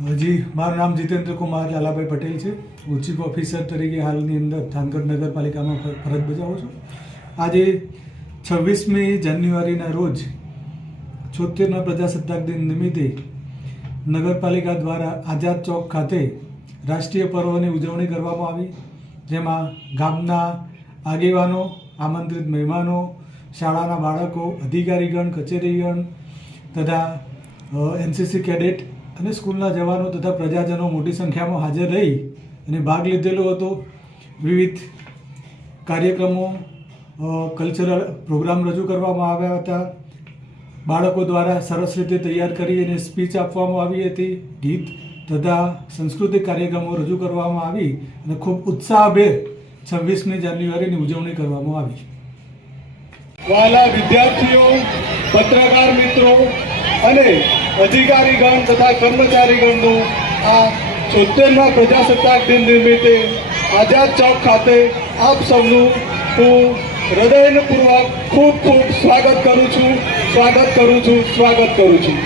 જી, મારું નામ જીતેન્દ્ર કુમાર લાલાભાઈ પટેલ છે. હું ચીફ ઓફિસર તરીકે હાલની અંદર થાનગઢ નગરપાલિકામાં ફરજ બજાવું છું. આજે છવ્વીસમી જાન્યુઆરીના રોજ છોતેરના પ્રજાસત્તાક દિન નિમિત્તે નગરપાલિકા દ્વારા આઝાદ ચોક ખાતે રાષ્ટ્રીય પર્વની ઉજવણી કરવામાં આવી, જેમાં ગામના આગેવાનો, આમંત્રિત મહેમાનો, શાળાના બાળકો, અધિકારીગણ, કચેરીગણ તથા એનસીસી કેડેટ અને સ્કૂલના જવાનો તથા પ્રજાજનો મોટી સંખ્યામાં હાજર રહી અને ભાગ લીધેલો હતો. વિવિધ કાર્યક્રમો કલ્ચરલ પ્રોગ્રામ રજૂ કરવામાં આવ્યા હતા. બાળકો દ્વારા સરસ રીતે તૈયાર કરી અને સ્પીચ આપવામાં આવી હતી. ગીત તથા સાંસ્કૃતિક કાર્યક્રમો રજૂ કરવામાં આવી અને ખૂબ ઉત્સાહભેર છવ્વીસમી જાન્યુઆરીની ઉજવણી કરવામાં આવી. વાલા વિદ્યાર્થીઓ, પત્રકાર મિત્રો અને અધિકારીગણ તથા કર્મચારીગણનું આ છોતેરમાં પ્રજાસત્તાક દિન નિમિત્તે આઝાદ ચોક ખાતે આપ સૌનું હું હૃદયપૂર્વક ખૂબ ખૂબ સ્વાગત કરું છું. સ્વાગત કરું છું. સ્વાગત કરું છું.